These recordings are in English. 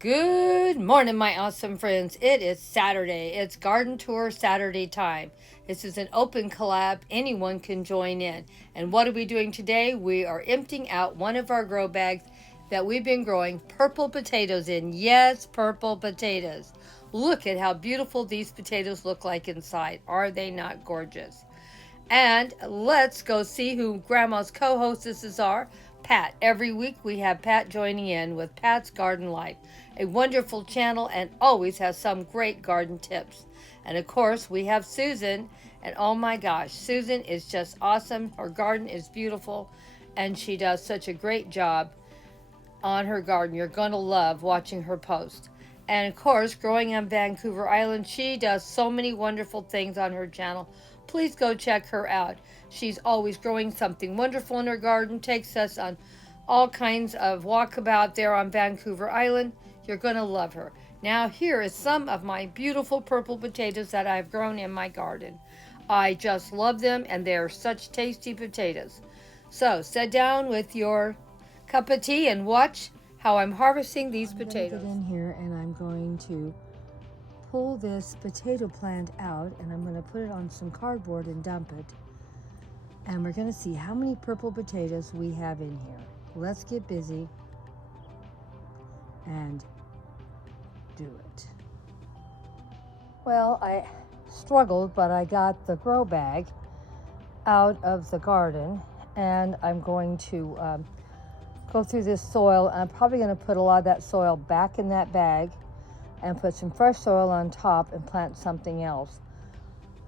Good morning, my awesome friends. It is Saturday. It's Garden Tour Saturday time. This is an open collab. Anyone can join in. And what are we doing today? We are emptying out one of our grow bags that we've been growing purple potatoes in. Yes, purple potatoes. Look at how beautiful these potatoes look like inside. Are they not gorgeous? And let's go see who Grandma's co-hostesses are. Pat. Every week we have Pat joining in with Pat's Garden Life, a wonderful channel and always has some great garden tips. And of course, we have Susan. And oh my gosh, Susan is just awesome. Her garden is beautiful and she does such a great job on her garden. You're going to love watching her post. And of course, growing on Vancouver Island, she does so many wonderful things on her channel. Please go check her out. She's always growing something wonderful in her garden, takes us on all kinds of walkabout there on Vancouver Island. You're going to love her. Now, here is some of my beautiful purple potatoes that I've grown in my garden. I just love them, and they're such tasty potatoes. So, sit down with your cup of tea and watch how I'm harvesting these potatoes. I'm going to get in here and I'm going to pull this potato plant out and I'm going to put it on some cardboard and dump it. And we're going to see how many purple potatoes we have in here. Let's get busy and do it. Well, I struggled, but I got the grow bag out of the garden and I'm going to go through this soil. I'm probably going to put a lot of that soil back in that bag and put some fresh soil on top and plant something else.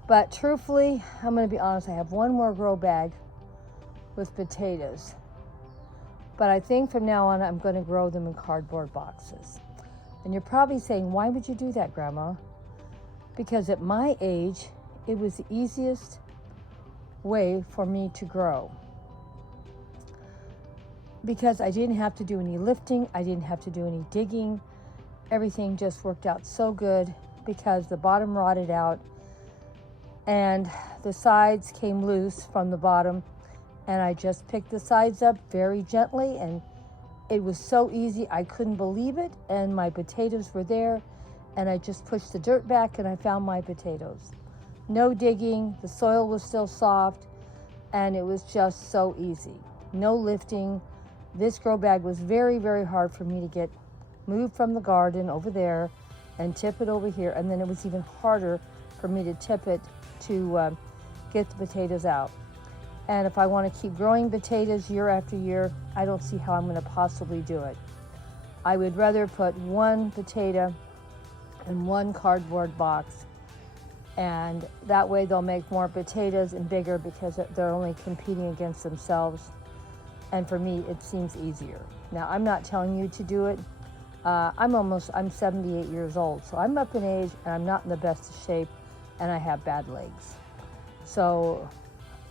But truthfully, I'm going to be honest, I have one more grow bag with potatoes. But I think from now on, I'm going to grow them in cardboard boxes. And you're probably saying, why would you do that, Grandma? Because at my age, it was the easiest way for me to grow. Because I didn't have to do any lifting, I didn't have to do any digging. Everything just worked out so good because the bottom rotted out and the sides came loose from the bottom, and I just picked the sides up very gently and it was so easy. I couldn't believe it, and my potatoes were there and I just pushed the dirt back and I found my potatoes. No digging, the soil was still soft, and it was just so easy. No lifting. This grow bag was very, very hard for me to get moved from the garden over there and tip it over here. And then it was even harder for me to tip it to get the potatoes out. And if I want to keep growing potatoes year after year, I don't see how I'm going to possibly do it. I would rather put one potato in one cardboard box, and that way they'll make more potatoes and bigger because they're only competing against themselves. And for me, it seems easier. Now, I'm not telling you to do it. I'm 78 years old, so I'm up in age and I'm not in the best of shape, and I have bad legs. So,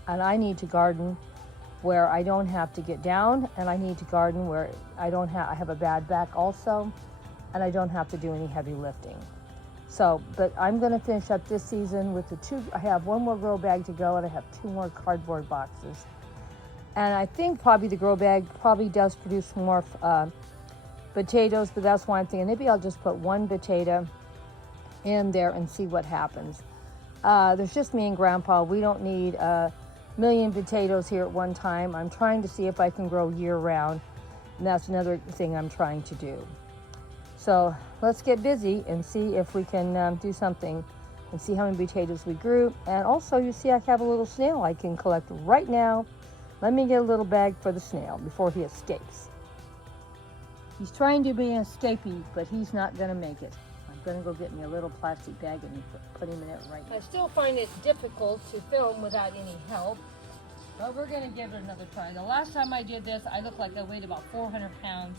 and I need to garden where I don't have to get down, and I need to garden where I have a bad back also, and I don't have to do any heavy lifting. So, but I'm gonna finish up this season with I have one more grow bag to go and I have 2 more cardboard boxes. And I think probably the grow bag probably does produce more potatoes, but that's why I'm thinking maybe I'll just put one potato in there and see what happens. There's just me and Grandpa. We don't need a million potatoes here at one time. I'm trying to see if I can grow year round, and that's another thing I'm trying to do. So let's get busy and see if we can do something and see how many potatoes we grew. And also, you see I have a little snail I can collect right now. Let me get a little bag for the snail before he escapes. He's trying to be an escapee, but he's not going to make it. I'm going to go get me a little plastic bag and put him in it right now. I still find it difficult to film without any help, but we're going to give it another try. The last time I did this, I looked like I weighed about 400 pounds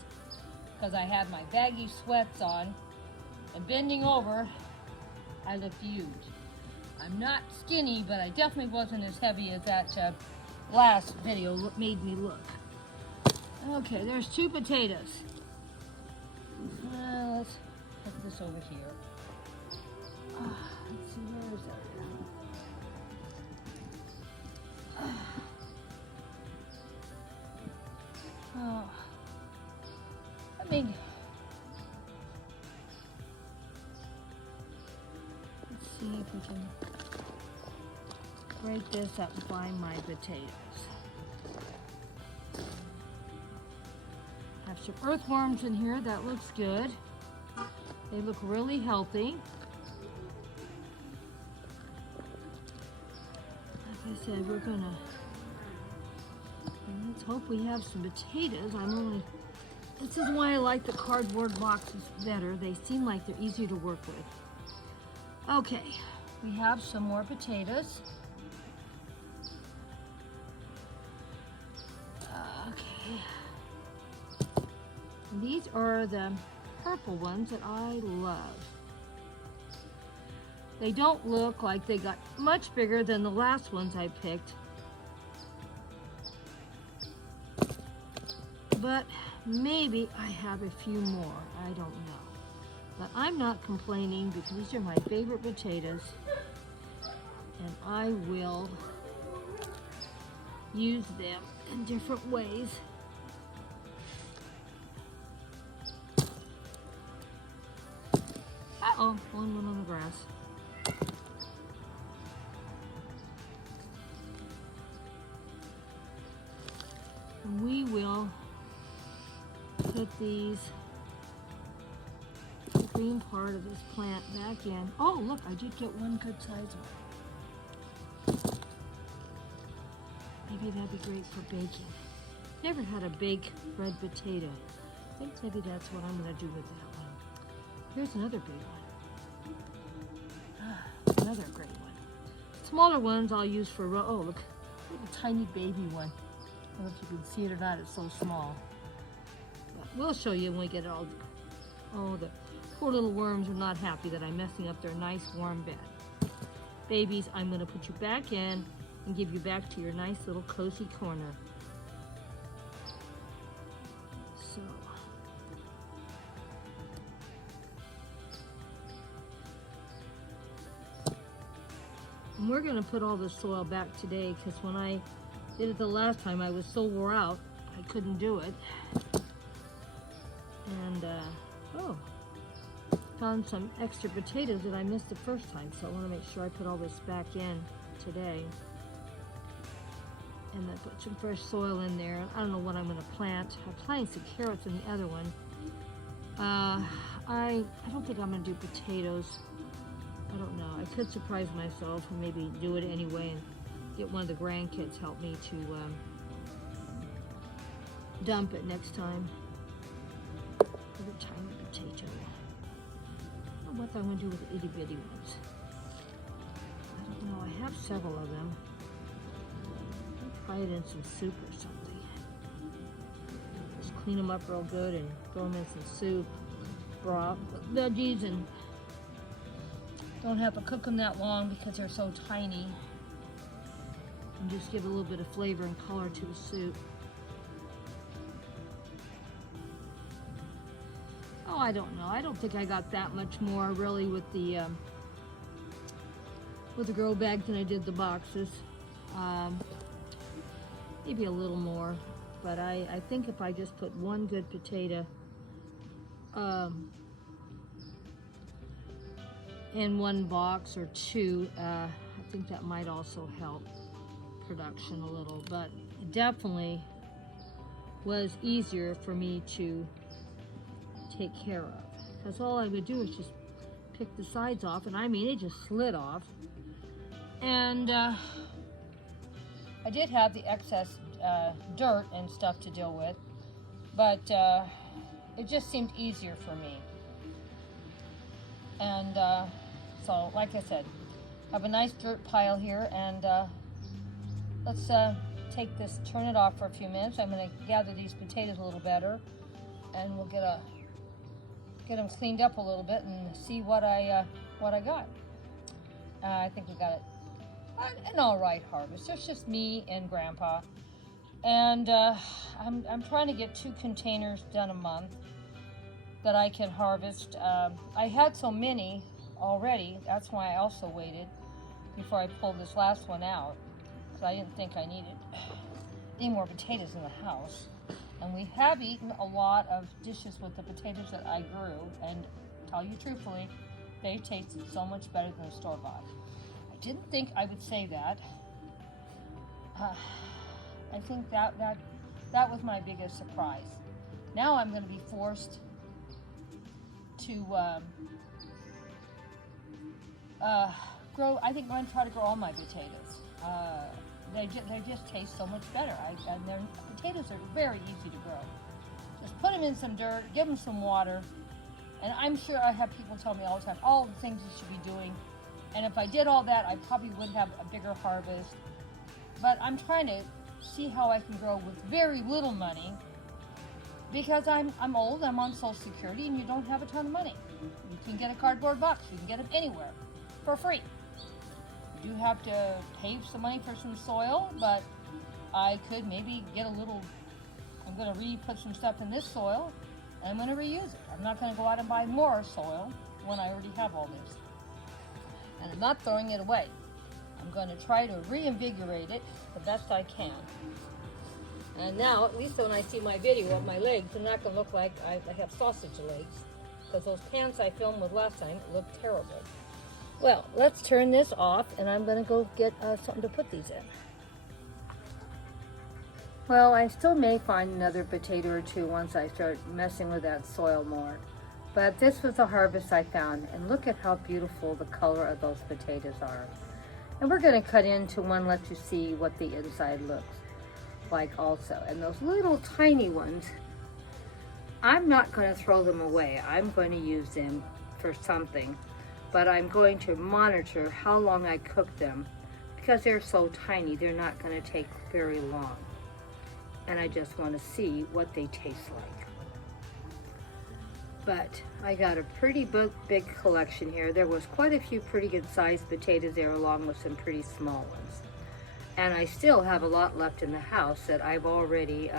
because I had my baggy sweats on, and bending over, I looked huge. I'm not skinny, but I definitely wasn't as heavy as that last video made me look. Okay, there's 2 potatoes. Let's put this over here. Let's see, where is that? I mean, if we can break this up and find my potatoes. Have some earthworms in here. That looks good. They look really healthy. Like I said, we're gonna, let's hope we have some potatoes. This is why I like the cardboard boxes better. They seem like they're easier to work with. Okay, we have some more potatoes. Okay. And these are the purple ones that I love. They don't look like they got much bigger than the last ones I picked. But maybe I have a few more, I don't know. But I'm not complaining because these are my favorite potatoes. And I will use them in different ways. Uh-oh, one went on the grass. And we will put the green part of this plant back in. Oh, look, I did get one good size one. Maybe that'd be great for baking. Never had a big red potato. I think maybe that's what I'm gonna do with that one. Here's another big one. Another great one. Smaller ones I'll use for, oh look, a tiny baby one. I don't know if you can see it or not, it's so small. But we'll show you when we get it all. Oh, the poor little worms are not happy that I'm messing up their nice warm bed. Babies, I'm gonna put you back in and give you back to your nice little cozy corner. So. And we're gonna put all the soil back today because when I did it the last time, I was so wore out, I couldn't do it. And, oh, found some extra potatoes that I missed the first time, so I want to make sure I put all this back in today. And I put some fresh soil in there. I don't know what I'm going to plant. I'm planting some carrots in the other one. I don't think I'm going to do potatoes. I don't know. I could surprise myself and maybe do it anyway and get one of the grandkids help me to dump it next time. Another tiny potato. I don't know what I'm going to do with the itty bitty ones. I don't know. I have several of them. I'll try it in some soup or something. Just clean them up real good and throw them in some soup, broth, veggies, and don't have to cook them that long because they're so tiny. And just give a little bit of flavor and color to the soup. Oh, I don't know. I don't think I got that much more really with the grow bags than I did the boxes. Maybe a little more, but I think if I just put one good potato in one box or two, I think that might also help production a little, but it definitely was easier for me to take care of, because all I would do is just pick the sides off, and I mean it just slid off. And I did have the excess dirt and stuff to deal with, but it just seemed easier for me. And so like I said, I have a nice dirt pile here, and let's take this, turn it off for a few minutes. I'm going to gather these potatoes a little better, and we'll get them cleaned up a little bit and see what I got. I think we got an all right harvest. It's just me and Grandpa, and I'm trying to get 2 containers done a month that I can harvest. I had so many already. That's why I also waited before I pulled this last one out, because I didn't think I needed any more potatoes in the house. And we have eaten a lot of dishes with the potatoes that I grew, and tell you truthfully, they tasted so much better than the store-bought. I didn't think I would say that. I think that was my biggest surprise. Now I'm going to be forced to grow. I think I'm going to try to grow all my potatoes. They just taste so much better. And their potatoes are very easy to grow. Just put them in some dirt, give them some water, and I'm sure I have people tell me all the time, all the things you should be doing. And if I did all that, I probably would have a bigger harvest. But I'm trying to see how I can grow with very little money, because I'm old, I'm on Social Security, and you don't have a ton of money. You can get a cardboard box, you can get them anywhere for free. You do have to pay some money for some soil, but I could maybe get a little. I'm going to put some stuff in this soil, and I'm going to reuse it. I'm not going to go out and buy more soil when I already have all this. And I'm not throwing it away. I'm going to try to reinvigorate it the best I can. And now, at least when I see my video of my legs, they're not going to look like I have sausage legs, because those pants I filmed with last time looked terrible. Well, let's turn this off, and I'm going to go get something to put these in. Well, I still may find another potato or two once I start messing with that soil more. But this was the harvest I found, and look at how beautiful the color of those potatoes are. And we're going to cut into one, let you see what the inside looks like also. And those little tiny ones, I'm not going to throw them away. I'm going to use them for something. But I'm going to monitor how long I cook them, because they're so tiny, they're not going to take very long. And I just want to see what they taste like. But I got a pretty big collection here. There was quite a few pretty good sized potatoes there, along with some pretty small ones. And I still have a lot left in the house that I've already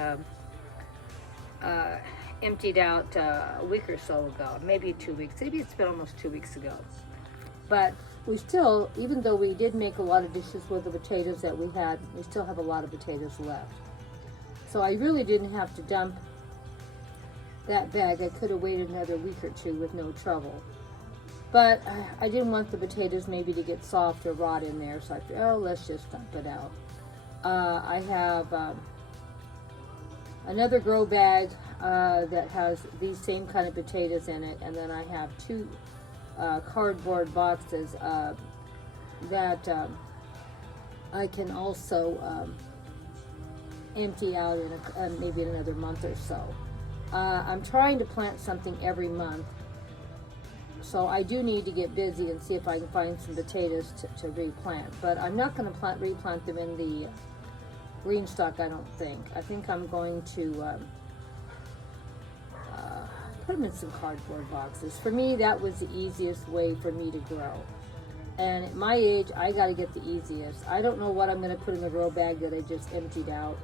emptied out a week or so ago, maybe 2 weeks. Maybe it's been almost 2 weeks ago. But we still, even though we did make a lot of dishes with the potatoes that we had, we still have a lot of potatoes left. So I really didn't have to dump that bag. I could have waited another week or two with no trouble. But I didn't want the potatoes maybe to get soft or rot in there, so I thought, oh, let's just dump it out. I have another grow bag that has these same kind of potatoes in it, and then I have two cardboard boxes that I can also empty out in maybe in another month or so. I'm trying to plant something every month, so I do need to get busy and see if I can find some potatoes to replant. But I'm not going to replant them in the green stock, I don't think. I think I'm going to put them in some cardboard boxes. For me, that was the easiest way for me to grow. And at my age, I got to get the easiest. I don't know what I'm going to put in the grow bag that I just emptied out.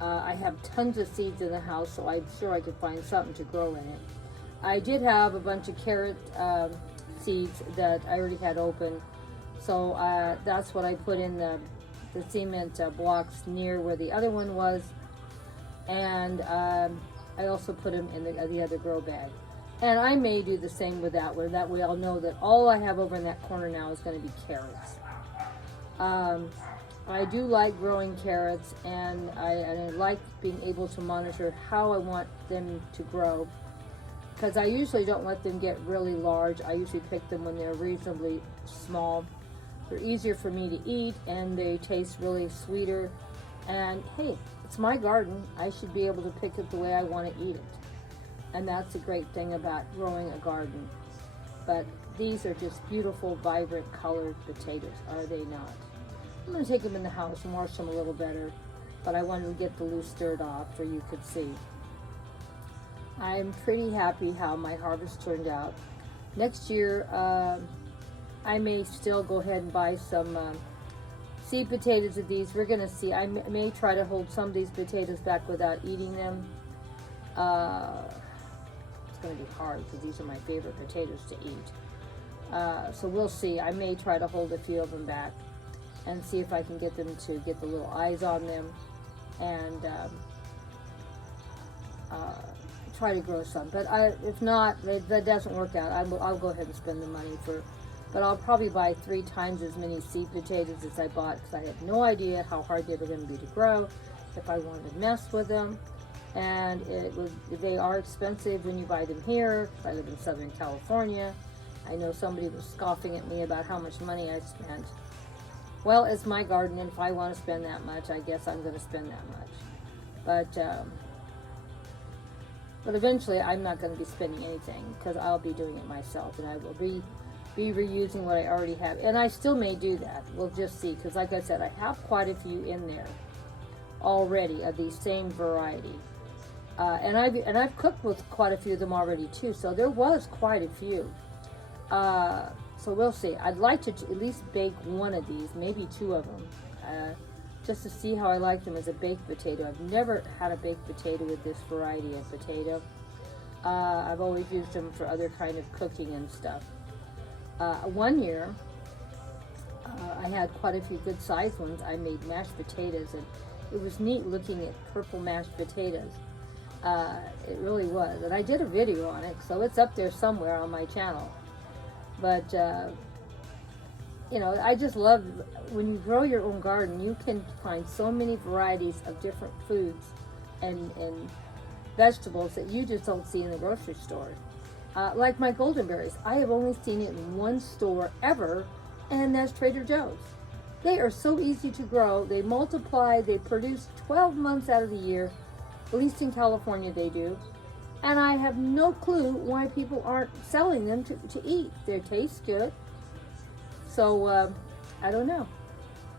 I have tons of seeds in the house, so I'm sure I could find something to grow in it. I did have a bunch of carrot seeds that I already had open, so that's what I put in the cement blocks near where the other one was, and I also put them in the other grow bag. And I may do the same with that one. That way I'll know that all I have over in that corner now is going to be carrots. I do like growing carrots, and I like being able to monitor how I want them to grow, because I usually don't let them get really large. I usually pick them when they're reasonably small. They're easier for me to eat, and they taste really sweeter. And hey, it's my garden. I should be able to pick it the way I want to eat it. And that's a great thing about growing a garden. But these are just beautiful, vibrant, colored potatoes, are they not? I'm going to take them in the house and wash them a little better, but I wanted to get the loose dirt off so you could see. I'm pretty happy how my harvest turned out. Next year, I may still go ahead and buy some seed potatoes of these. We're going to see. I may try to hold some of these potatoes back without eating them. It's going to be hard because these are my favorite potatoes to eat. So we'll see. I may try to hold a few of them back and see if I can get them to get the little eyes on them, and try to grow some. But if not, if that doesn't work out, I'll go ahead and spend the money for. But I'll probably buy 3 times as many seed potatoes as I bought, because I had no idea how hard they were going to be to grow, if I wanted to mess with them. And they are expensive when you buy them here. I live in Southern California. I know somebody was scoffing at me about how much money I spent. Well, it's my garden, and if I want to spend that much, I guess I'm going to spend that much. But eventually, I'm not going to be spending anything, because I'll be doing it myself, and I will be reusing what I already have. And I still may do that. We'll just see, because like I said, I have quite a few in there already of the same variety. And I've cooked with quite a few of them already too, so there was quite a few. So we'll see. I'd like to at least bake one of these, maybe 2 of them, just to see how I like them as a baked potato. I've never had a baked potato with this variety of potato. I've always used them for other kind of cooking and stuff. One year, I had quite a few good sized ones. I made mashed potatoes, and it was neat looking at purple mashed potatoes. It really was. And I did a video on it, so it's up there somewhere on my channel. But, you know, I just love, when you grow your own garden, you can find so many varieties of different foods and vegetables that you just don't see in the grocery store. Like my golden berries, I have only seen it in one store ever, and that's Trader Joe's. They are so easy to grow. They multiply. They produce 12 months out of the year, at least in California they do. And I have no clue why people aren't selling them to eat. They taste good. So, I don't know.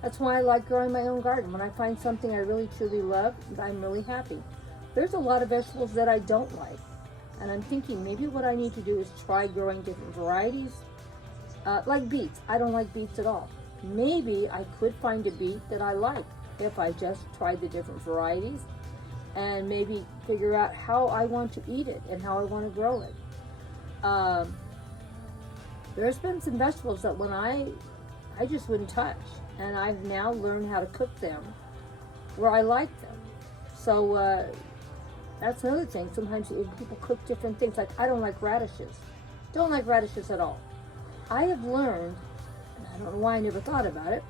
That's why I like growing my own garden. When I find something I really truly love, I'm really happy. There's a lot of vegetables that I don't like. And I'm thinking maybe what I need to do is try growing different varieties. Like beets. I don't like beets at all. Maybe I could find a beet that I like if I just tried the different varieties, and maybe figure out how I want to eat it and how I want to grow it. There's been some vegetables that when I just wouldn't touch, and I've now learned how to cook them where I like them. So that's another thing. Sometimes people cook different things. Like, I don't like radishes. Don't like radishes at all. I have learned, and I don't know why I never thought about it,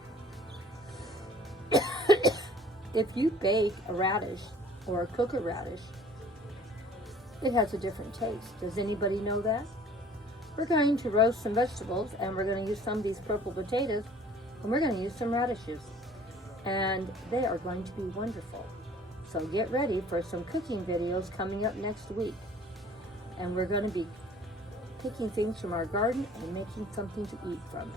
if you bake a radish or cook a radish, it has a different taste. Does anybody know that? We're going to roast some vegetables, and we're going to use some of these purple potatoes, and we're going to use some radishes. And they are going to be wonderful. So get ready for some cooking videos coming up next week. And we're going to be picking things from our garden and making something to eat from it.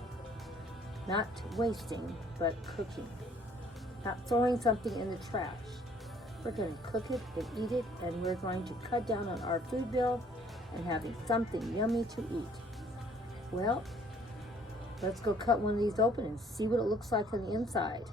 Not wasting, but cooking. Not throwing something in the trash. We're going to cook it and eat it, and we're going to cut down on our food bill and having something yummy to eat. Well, let's go cut one of these open and see what it looks like on the inside.